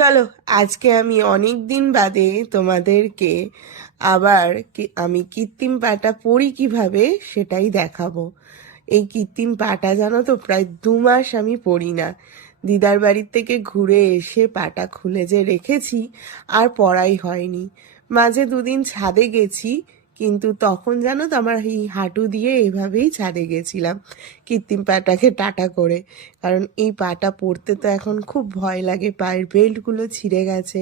চলো, আজকে আমি অনেক দিন বাদে তোমাদেরকে আবার আমি কৃত্রিম পাটা পরি কিভাবে সেটাই দেখাবো। এই কৃত্রিম পাটা জানো তো, প্রায় 2 মাস আমি পরি না। দিদার বাড়ির থেকে ঘুরে এসে পাটা খুলে যে রেখেছি, আর পরাই হয়নি। মাঝে 2 দিন ছাদে গেছি, কিন্তু তখন জানো তো আমার এই হাঁটু দিয়ে এভাবেই ছাদে গেছিলাম কৃত্রিম পাটাকে টাটা করে। কারণ এই পাটা পরতে তো এখন খুব ভয় লাগে, পায়ের বেল্টগুলো ছিঁড়ে গেছে,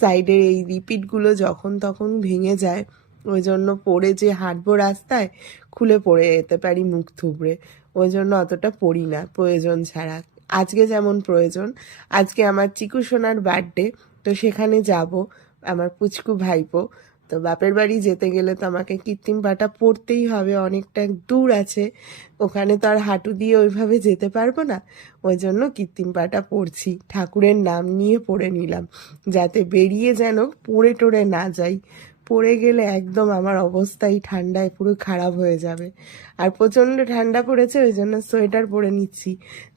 সাইডের এই রিপিটগুলো যখন তখন ভেঙে যায়। ওই জন্য পরে যে হাঁটবো রাস্তায়, খুলে পড়ে যেতে পারি মুখ থুবড়ে। ওই জন্য অতটা পরি না প্রয়োজন ছাড়া। আজকে যেমন প্রয়োজন, আজকে আমার চিকু সোনার বার্থডে, তো সেখানে যাব। আমার পুচকু ভাইপো, তো বাপের বাড়ি যেতে গেলে তো আমাকে কৃত্রিম পাটা পরতেই হবে, অনেকটা দূর আছে, ওখানে তো আর হাঁটু দিয়ে ওইভাবে যেতে পারবো না। ওই জন্য কৃত্রিম পাটা পরছি, ঠাকুরের নাম নিয়ে পরে নিলাম, যাতে বেরিয়ে যেন পড়ে টরে না যাই। পড়ে গেলে একদম আমার অবস্থাই ঠান্ডায় পুরো খারাপ হয়ে যাবে। আর প্রচণ্ড ঠান্ডা পড়েছে, ওই জন্য সোয়েটার পরে নিচ্ছি।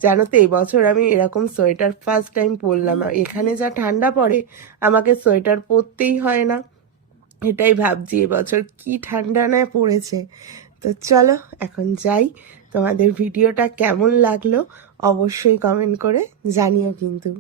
জানো তো, এবছর আমি এরকম সোয়েটার ফার্স্ট টাইম পরলাম। আর এখানে যা ঠান্ডা পড়ে, আমাকে সোয়েটার পরতেই হয় না। এটাই ভাবছি এবছর কি ঠান্ডা না পড়েছে। তো চলো এখন যাই। তোমাদের ভিডিওটা কেমন লাগলো অবশ্যই কমেন্ট করে জানিও কিন্তু।